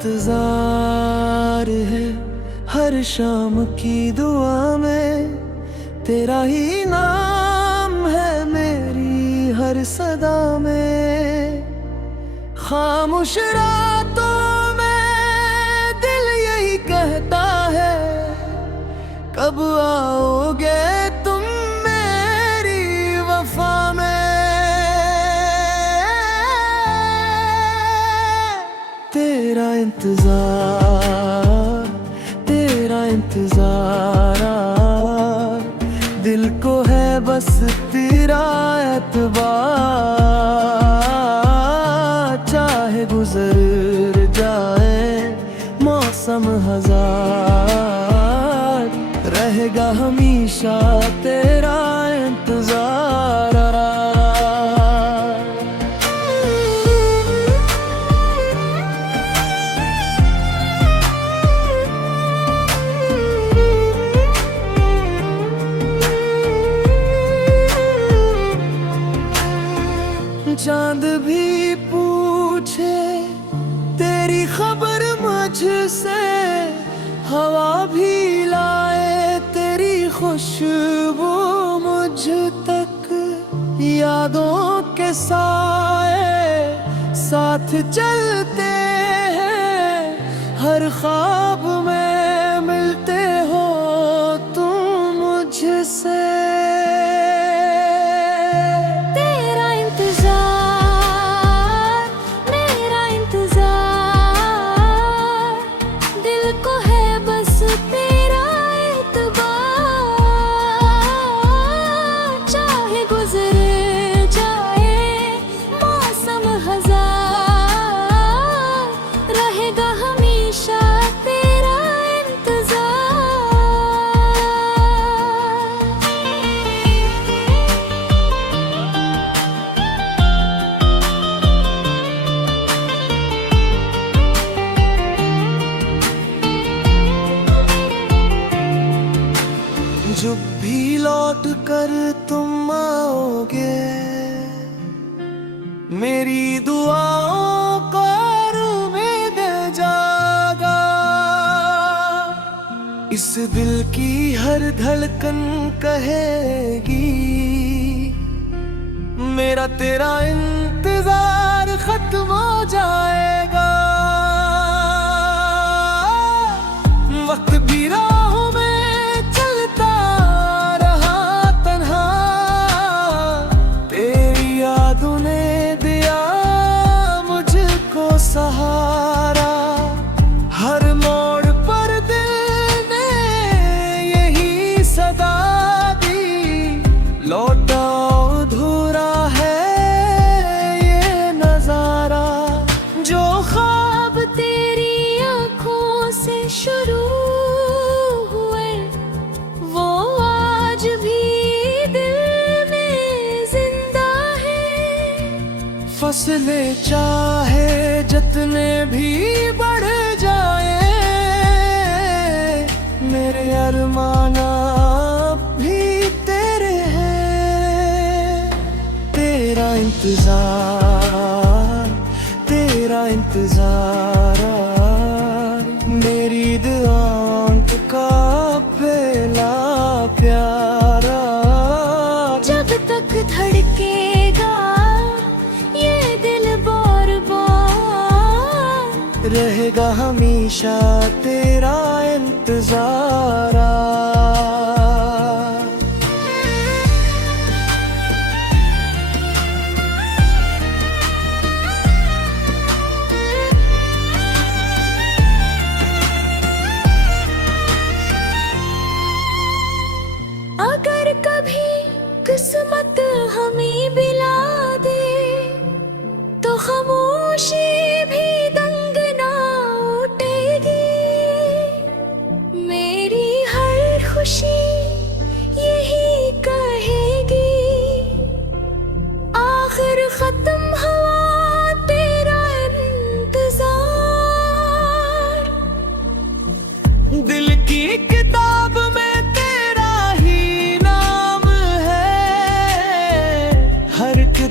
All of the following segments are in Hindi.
इंतजार है हर शाम की दुआ में, तेरा ही नाम है मेरी हर सदा में। खामोश रातों में दिल यही कहता है, कब आओगे तुम मेरी वफा में। तेरा इंतजार दिल को है बस तेरा एतबार। चाहे गुजर जाए मौसम हजार, रहेगा हमेशा तेरा इंतजार। चांद भी पूछे तेरी खबर मुझसे, हवा भी लाए तेरी खुशबू मुझ तक। यादों के साए साथ चलते हैं, हर ख्वाब में मिलते हो तुम मुझसे। जब भी लौट कर तुम आओगे, मेरी दुआओं को उम्मीद जागा। इस दिल की हर धड़कन कहेगी, मेरा तेरा इंतजार खत्म हो जाएगा। वक्त भी राहों में सहारा, हर मोड़ पर दिल ने यही सदा दी। लौटाओ अधूरा है ये नजारा, जो ख्वाब तेरी आंखों से शुरू हुए वो आज भी दिल में जिंदा है। फसलें चाहे जितने भी बढ़ जाए, मेरे अरमाना भी तेरे हैं। तेरा इंतजार मेरी दुआओं का पहला प्यारा। जब तक धड़केगा ये दिल बार-बार, रहेगा हमेशा तेरा इंतजार। अगर कभी किस्मत हमें बिला दे, तो खामोशी भी दंग ना उठेगी। मेरी हर खुशी यही कहेगी, आखिर खत्म हुआ तेरा इंतजार। दिल की किताब में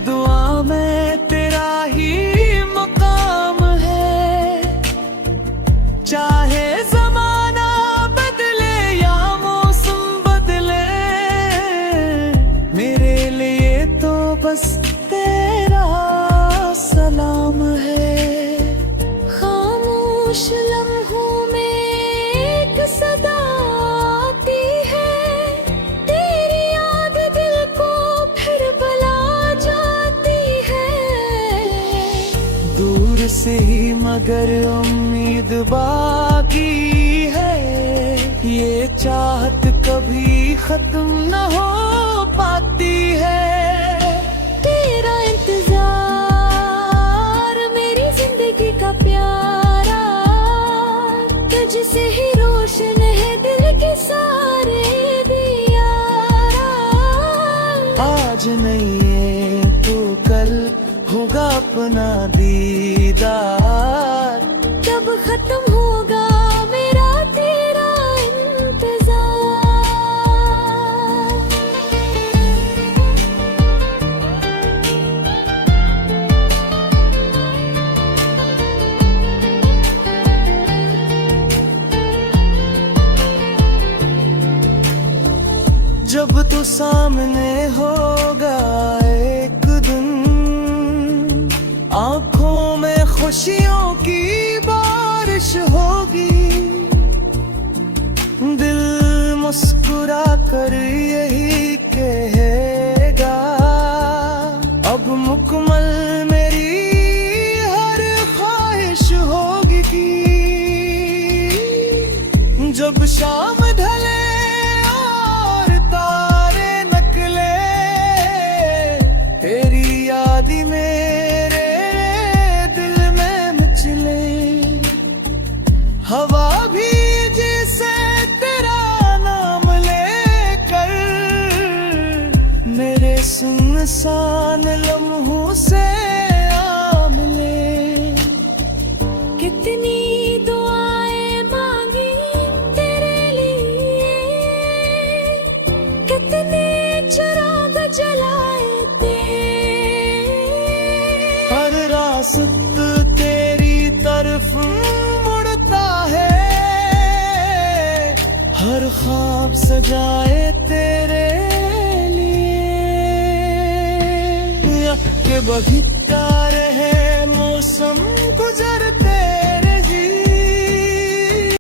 दुआ में तेरा ही मकाम है। चाहे जमाना बदले या मौसम बदले, मेरे लिए तो बस तेरा सलाम है। खामोश लम्हों में एक सदा आती है, तेरी याद दिल को फिर बुला जाती है। दूर से ही मगर उम्मीद बाकी है, ये चाहत कभी खत्म न हो पाती है। तेरा इंतजार मेरी जिंदगी का प्यारा, तुझसे ही रोशन है दिल के सारे दियारा। आज नहीं है तो कल होगा अपना दीदार, कब खत्म होगा मेरा तेरा इंतजार। जब तू सामने होगा एक दिन, आंखों में खुशियों की बारिश होगी। दिल मुस्कुरा कर यही कहेगा, अब मुकम्मल मेरी हर ख्वाहिश होगी की। जब शाम ढले और तारे नकले, तेरी याद ही मेरे दिल में मचले। हवा भी जैसे तेरा नाम लेकर मेरे सुनसान लम्हों से आ मिले। कितनी दुआएं मांगी तेरे लिए, कितने चिराग जलाए तेरे। हर रास्ता तेरी तरफ मुड़ता है, हर ख्वाब सजाए तेरे लिए। के बगीचे